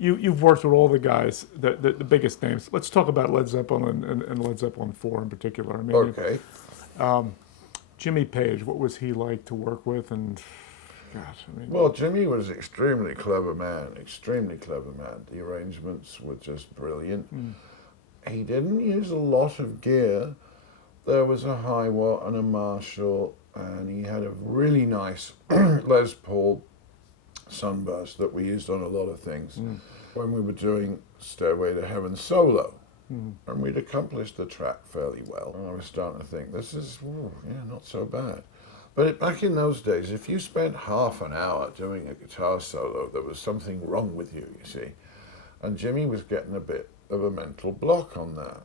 you've worked with all the guys, the biggest names. Let's talk about Led Zeppelin and Led Zeppelin IV in particular. I mean, Okay. Jimmy Page, what was he like to work with? And gosh, I mean, Well, Jimmy was an extremely clever man, extremely clever man. The arrangements were just brilliant. He didn't use a lot of gear. There was a hi-watt and a Marshall, and he had a really nice Les Paul Sunburst that we used on a lot of things when we were doing Stairway to Heaven solo. And we'd accomplished the track fairly well. And I was starting to think, this is, not so bad. But back in those days, if you spent half an hour doing a guitar solo, there was something wrong with you, you see. And Jimmy was getting a bit of a mental block on that.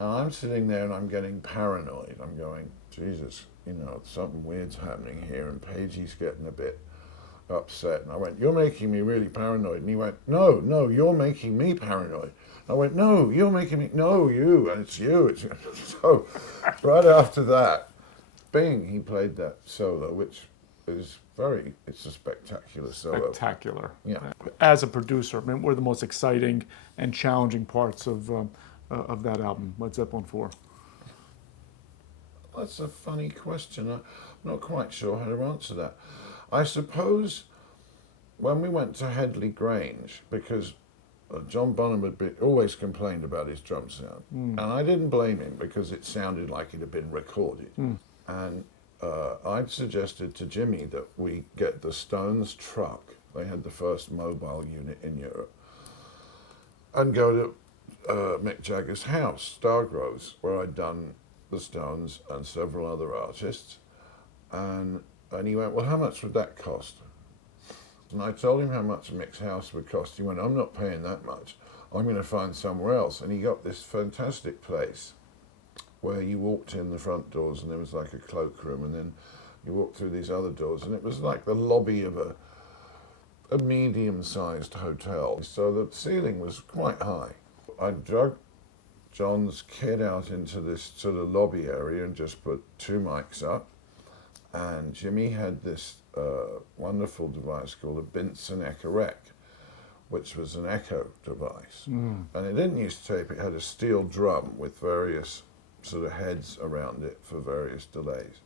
And I'm sitting there and I'm getting paranoid. I'm going, Jesus, something weird's happening here. And Pagey's getting a bit upset. And I went, you're making me really paranoid. And he went, no, you're making me paranoid. I went, no, you're making me, no, you, and it's you. So right after that, bing, he played that solo, which is it's a spectacular solo. spectacular. Yeah. As a producer, I mean, what are the most exciting and challenging parts of that album, Led Zeppelin IV? That's a funny question. I'm not quite sure how to answer that. I suppose when we went to Headley Grange, because John Bonham had always complained about his drum sound. And I didn't blame him because it sounded like it had been recorded. And I'd suggested to Jimmy that we get the Stones truck. They had the first mobile unit in Europe. And go to Mick Jagger's house, Stargroves, where I'd done the Stones and several other artists. And he went, well, how much would that cost? And I told him how much Mick's house would cost. He went, I'm not paying that much. I'm going to find somewhere else. And he got this fantastic place where you walked in the front doors and there was like a cloakroom, and then you walked through these other doors and it was like the lobby of a medium-sized hotel. So the ceiling was quite high. I drug John's kid out into this sort of lobby area and just put 2 mics up. And Jimmy had this wonderful device called a Binson Echo-Rec, which was an echo device. And it didn't use tape, it had a steel drum with various sort of heads around it for various delays.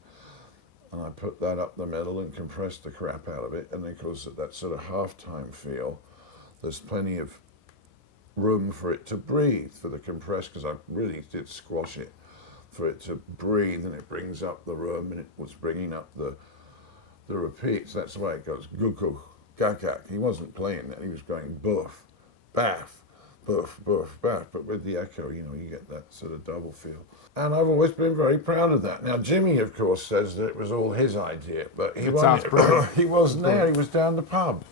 And I put that up the middle and compressed the crap out of it. And of course, at that sort of halftime feel, there's plenty of room for it to breathe for the compressed, because I really did squash it, for it to breathe, and it brings up the room, and it was bringing up the repeats. That's the way it goes. Gugu, gagak. He wasn't playing that. He was going boof, baff, boof, boof, baff. But with the echo, you get that sort of double feel. And I've always been very proud of that. Now, Jimmy, of course, says that it was all his idea, but he wasn't there. He was down the pub.